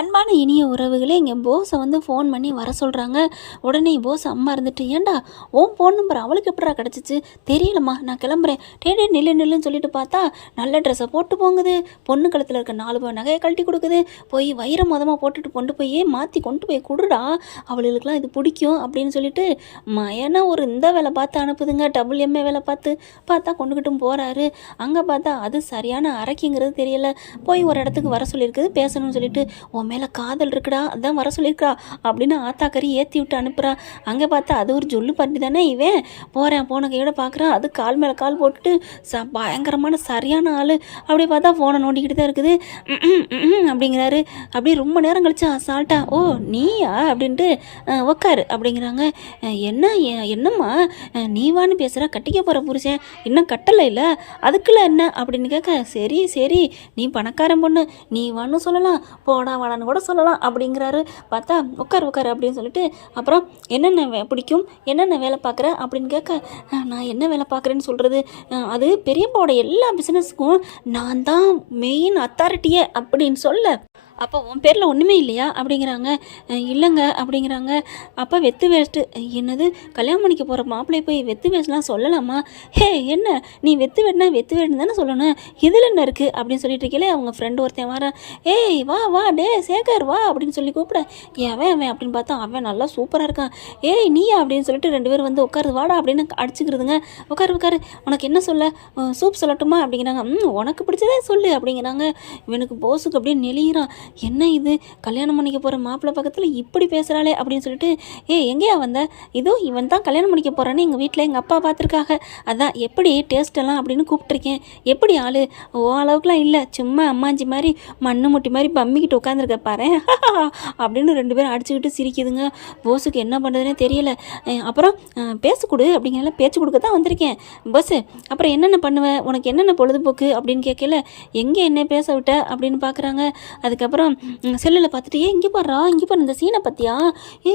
அன்பான இனிய உறவுகளே, இங்கே போஸை வந்து ஃபோன் பண்ணி வர சொல்கிறாங்க. உடனே போஸ் அம்மா இருந்துட்டு, ஏண்டா ஓன் ஃபோன் நம்பர் அவளுக்கு எப்படா கிடச்சிச்சு? தெரியலம்மா, நான் கிளம்புறேன். டே நில்லு நில்லுன்னு சொல்லிட்டு பார்த்தா நல்ல ட்ரெஸ்ஸை போட்டு போங்குது. பொண்ணு கழுத்தில் இருக்க 4 பவுன் நகையை கழட்டி கொடுக்குது. போய் வயிறு மொதமாக போட்டுட்டு மாற்றி கொண்டு போய் கொடுடா, அவளுக்கெல்லாம் இது பிடிக்கும் அப்படின்னு சொல்லிட்டு மயனா ஒரு இந்த வேலை பார்த்து அனுப்புதுங்க. WMA வேலை பார்த்தா கொண்டுக்கிட்டும் போகிறாரு. அங்கே பார்த்தா அது சரியான அரைக்குங்கிறது தெரியல. போய் ஒரு இடத்துக்கு வர சொல்லியிருக்குது பேசணும்னு சொல்லிட்டு, மேலே காதல் இருக்குடா, அதான் வர சொல்லியிருக்கா அப்படின்னு ஆத்தாக்கறி ஏற்றி விட்டு அனுப்புகிறா. அங்கே பார்த்தா அது ஒரு ஜொல்லு பண்ணி தானே இவன். போன கையோட பார்க்குறான். அது கால் மேலே கால் போட்டுட்டு பயங்கரமான சரியான ஆள். அப்படியே பார்த்தா ஃபோனை நோண்டிக்கிட்டு தான் இருக்குது. அப்படிங்கிறாரு. அப்படியே ரொம்ப நேரம் கழிச்சு அசால்ட்டா, ஓ நீயா அப்படின்ட்டு உக்காரு அப்படிங்கிறாங்க. என்னம்மா நீவான்னு பேசுகிற, கட்டிக்க போகிற புருஷன் இன்னும் கட்டலை இல்லை, அதுக்குள்ள என்ன அப்படின்னு கேட்க, சரி நீ பணக்காரன் பொண்ணு, நீ வான்னு சொல்லலாம், போடா வாடான்னு கூட சொல்லலாம் அப்படிங்கிறாரு. பார்த்தா உட்கார் அப்படின்னு சொல்லிட்டு, அப்புறம் என்னென்ன பிடிக்கும், என்னென்ன வேலை பார்க்குற அப்படின்னு கேட்க, நான் என்ன வேலை பார்க்குறேன்னு சொல்கிறது, அது பெரியப்பாவோட எல்லா பிஸ்னஸுக்கும் நான் தான் மெயின் அத்தாரிட்டியே அப்படின்னு சொல்ல, அப்போ உன் பேரில் ஒன்றுமே இல்லையா அப்படிங்கிறாங்க. இல்லைங்க அப்படிங்கிறாங்க. அப்போ வெத்து வேஸ்ட்டு. என்னது, கல்யாணம் பண்ணிக்க போகிற மாப்பிள்ளை போய் வெத்து வேஸ்ட்லாம் சொல்லலாமா? என்ன நீ வெத்து வேணுன்னு தானே சொல்லணும், இதில் என்ன இருக்குது அப்படின்னு சொல்லிட்டு இருக்கீங்களே. அவங்க ஃப்ரெண்டு ஒருத்தன் வரான். வா டே சேகர் வா அப்படின்னு சொல்லி கூப்பிட, அவன் அப்படின்னு பார்த்தா அவன் நல்லா சூப்பராக இருக்கான். நீயா அப்படின்னு சொல்லிட்டு 2 பேரும் வந்து உட்காருது, வாடா அப்படின்னு அடிச்சுக்கிறதுங்க. உட்காரு உனக்கு என்ன சொல்ல, சூப் சொல்லட்டுமா அப்படிங்கிறாங்க. உனக்கு பிடிச்சதே சொல்லு அப்படிங்கிறாங்க. இவனுக்கு போஸுக்கு அப்படியே நெளிகிறான். என்ன இது, கல்யாணம் பண்ணிக்க போகிற மாப்பிள்ளை பக்கத்தில் இப்படி பேசுகிறாளே அப்படின்னு சொல்லிட்டு, எங்கேயா வந்த, இதோ இவன் தான் கல்யாணம் பண்ணிக்க போகிறான்னு எங்கள் வீட்டில் எங்கள் அப்பா பார்த்துருக்காங்க, அதான் எப்படி டேஸ்ட்டெல்லாம் அப்படின்னு கூப்பிட்ருக்கேன். எப்படி ஆள் ஓ அளவுக்குலாம் இல்லை, சும்மா அம்மாஞ்சி மாதிரி மண்ணு முட்டி மாதிரி பம்மிக்கிட்டு உட்காந்துருக்க பாரு அப்படின்னு 2 பேரும் அடிச்சுக்கிட்டு சிரிக்குதுங்க. போஸுக்கு என்ன பண்ணுறதுனே தெரியல. அப்புறம் பேசக்கூடு அப்படிங்கிறல, பேச்சு கொடுக்க தான் வந்திருக்கேன் பஸ்ஸு, அப்புறம் என்னென்ன பண்ணுவேன், உனக்கு என்னென்ன பொழுதுபோக்கு அப்படின்னு கேட்கல. எங்கே என்ன பேச விட்ட அப்படின்னு பார்க்குறாங்க. அதுக்கப்புறம் செல்லில் பார்த்துட்டு, இங்கே பாரு இந்த சீனை பற்றியா,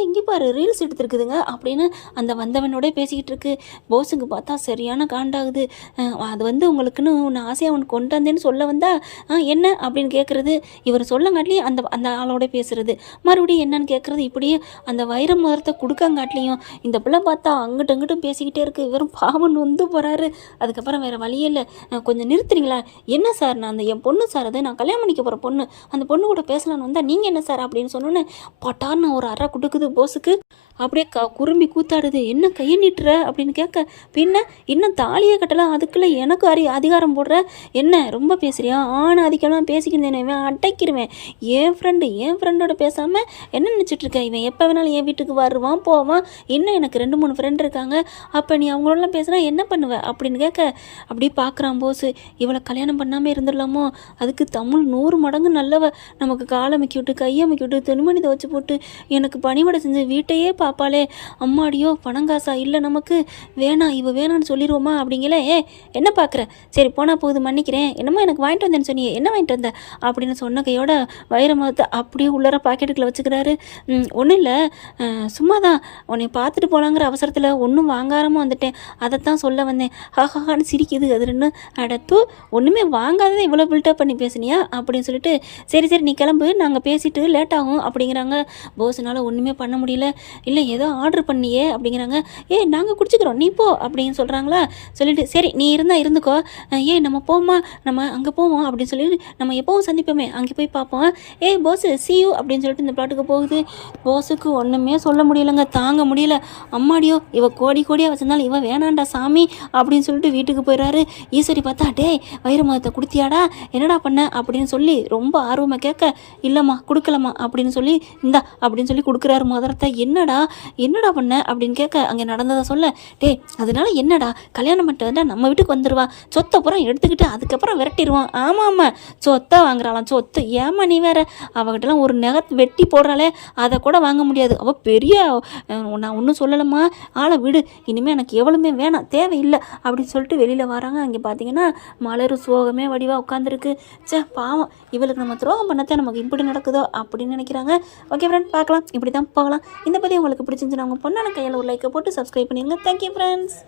இங்கே பாரு ரீல்ஸ் எடுத்துருக்குதுங்க அப்படின்னு அந்த வந்தவனோட பேசிக்கிட்டு இருக்கு. போஸுக்கு பார்த்தா சரியான காண்டாகுது. அது வந்து உங்களுக்குன்னு ஒன்று ஆசையாக ஒன்று கொண்டு வந்தேன்னு சொல்ல வந்தா என்ன அப்படின்னு கேட்குறது, இவர் சொல்லங்காட்டிலையும் அந்த ஆளோட பேசுறது, மறுபடியும் என்னன்னு கேட்குறது, இப்படியே அந்த வைர முதரத்தை கொடுக்கங்காட்டிலையும் இந்த பிள்ளை பார்த்தா அங்கிட்டும் பேசிக்கிட்டே இருக்குது. இவரும் பாவன் வந்து போகிறாரு. அதுக்கப்புறம் வேறு வழியே இல்லை, கொஞ்சம் நிறுத்துறீங்களா, என்ன சார், நான் என் பொண்ணு சார், அது நான் கல்யாணம் பண்ணிக்க போகிற பொண்ணு, அந்த பொண்ணு கூட பேசலான்னு வந்தால் நீங்கள் என்ன சார் அப்படின்னு சொன்னோன்னே பட்டான்னு ஒரு அறை கொடுக்குது போஸுக்கு. அப்படியே குறும்பி கூத்தாடுது. என்ன கையை நீட்டுற அப்படின்னு கேட்க, பின்ன இன்னும் தாலியை கட்டலாம், அதுக்குள்ளே எனக்கு அதிகாரம் போடுற, என்ன ரொம்ப பேசுறியா, ஆதிக்கம்லாம் பேசிக்கிறேன், இவன் அடைக்கிடுவேன். என் ஃப்ரெண்டோட பேசாமல் என்ன நினச்சிட்ருக்கேன், இவன் எப்போ வேணாலும் என் வீட்டுக்கு வருவான் போவான், இன்னும் எனக்கு 2-3 ஃப்ரெண்ட் இருக்காங்க, அப்போ நீ அவங்களோடலாம் பேசுனா என்ன பண்ணுவேன் அப்படின்னு கேட்க, அப்படியே பார்க்குறான் போஸு. இவளை கல்யாணம் பண்ணாமல் இருந்துடலாமோ, அதுக்கு தமிழ் 100 மடங்கு நல்லவ, நமக்கு காலை அமைக்கி விட்டு கையை அமைக்கி விட்டு துணிமணி துவச்சி போட்டு எனக்கு பணிவிடை செஞ்சு வீட்டையே பாப்பாளே, அம்மாடியோ பணங்காசா இல்லை, நமக்கு வேணாம், இவ வேணான்னு சொல்லிடுவோமா அப்படிங்கல. என்ன பார்க்குற, சரி போனால் போகுது மன்னிக்கிறேன், என்னமோ எனக்கு வாங்கிட்டு வந்தேன்னு சொன்னியே, என்ன வாங்கிட்டு வந்த அப்படின்னு சொன்ன கையோட வைரமத்தை அப்படியே உள்ளர பாக்கெட்டுக்குள்ளே வச்சுக்கிறாரு. ஒன்றும் இல்லை, சும்மா தான் உன்னை பார்த்துட்டு போகலாங்கிற அவசரத்தில் ஒன்றும் வாங்காரமாக வந்துட்டேன், அதைத்தான் சொல்ல வந்தேன். ஹான்னு சிரிக்குது. அது 2 அடத்து, ஒன்றுமே வாங்காததை இவ்வளோ பில்டப் பண்ணி பேசுனியா அப்படின்னு சொல்லிட்டு, சரி நீ கிளம்பு, நாங்கள் பேசிட்டு லேட் ஆகும் அப்படிங்கிறாங்க. போஸ்னால் ஒன்றுமே பண்ண முடியல. இல்லை ஏதோ ஆர்டர் பண்ணியே அப்படிங்கிறாங்க. நாங்கள் குடிச்சிக்கிறோம் நீ போ அப்படின்னு சொல்கிறாங்களா. சொல்லிட்டு சரி நீ இருந்துக்கோ, நம்ம போமா, நம்ம அங்கே போவோம் அப்படின்னு சொல்லி நம்ம எப்போவும் சந்திப்போமே அங்கே போய் பார்ப்போம். போஸ் see you அப்படின்னு சொல்லிட்டு இந்த பிளாட்டுக்கு போகுது. போஸுக்கு ஒன்றுமே சொல்ல முடியலைங்க, தாங்க முடியல. அம்மாடியோ இவ கோடியாக வச்சிருந்தாலும் இவன் வேணாண்டா சாமி அப்படின்னு சொல்லிட்டு வீட்டுக்கு போயிடுறாரு. ஈஸ்வரி பார்த்தா, வைர மதத்தை கொடுத்தியாடா, என்னடா பண்ண அப்படின்னு சொல்லி ரொம்ப ஆர்வமாக கேட்க, இல்லைம்மா கொடுக்கலம்மா அப்படின்னு சொல்லி, இந்தா அப்படின்னு சொல்லி கொடுக்குறாரு முதலத்தை. என்னடா பண்ண அப்படின்னு கேட்க, அங்கே நடந்ததை சொல்ல, அதனால என்னடா, கல்யாணம் பண்ணிட்டு வந்தால் நம்ம வீட்டுக்கு வந்துடுவா, சொத்தை புறம் எடுத்துக்கிட்டு அதுக்கப்புறம் விரட்டிடுவான். ஆமாம் சொத்தை வாங்குறாளாம், சொத்து. ஏமா நீ வேற, அவகிட்டலாம் ஒரு வெட்டி போடுறாளே அதை கூட வாங்க முடியாது, அவள் பெரிய, நான் ஒன்றும் சொல்லலம்மா, ஆளை விடு, இனிமேல் எனக்கு எவ்வளவுமே வேணாம், தேவையில்லை அப்படின்னு சொல்லிட்டு வெளியில் வராங்க. அங்கே பார்த்தீங்கன்னா மலர் சோகமே வடிவாக உட்காந்துருக்கு. பாவம், இவளுக்கு நம்ம துரோகம் பண்ணத்தான் நமக்கு இப்படி நடக்குதோ அப்படின்னு நினைக்கிறாங்க. ஓகே ஃப்ரெண்ட், பார்க்கலாம், இப்படி தான் போகலாம். இந்த பற்றி உங்களுக்கு பிடிச்சிருந்துச்சுன்னா உங்கள் பொண்ணான கையில் ஒரு லைக்கை போட்டு சப்ஸ்கிரைப் பண்ணிடுங்க. Thank you friends.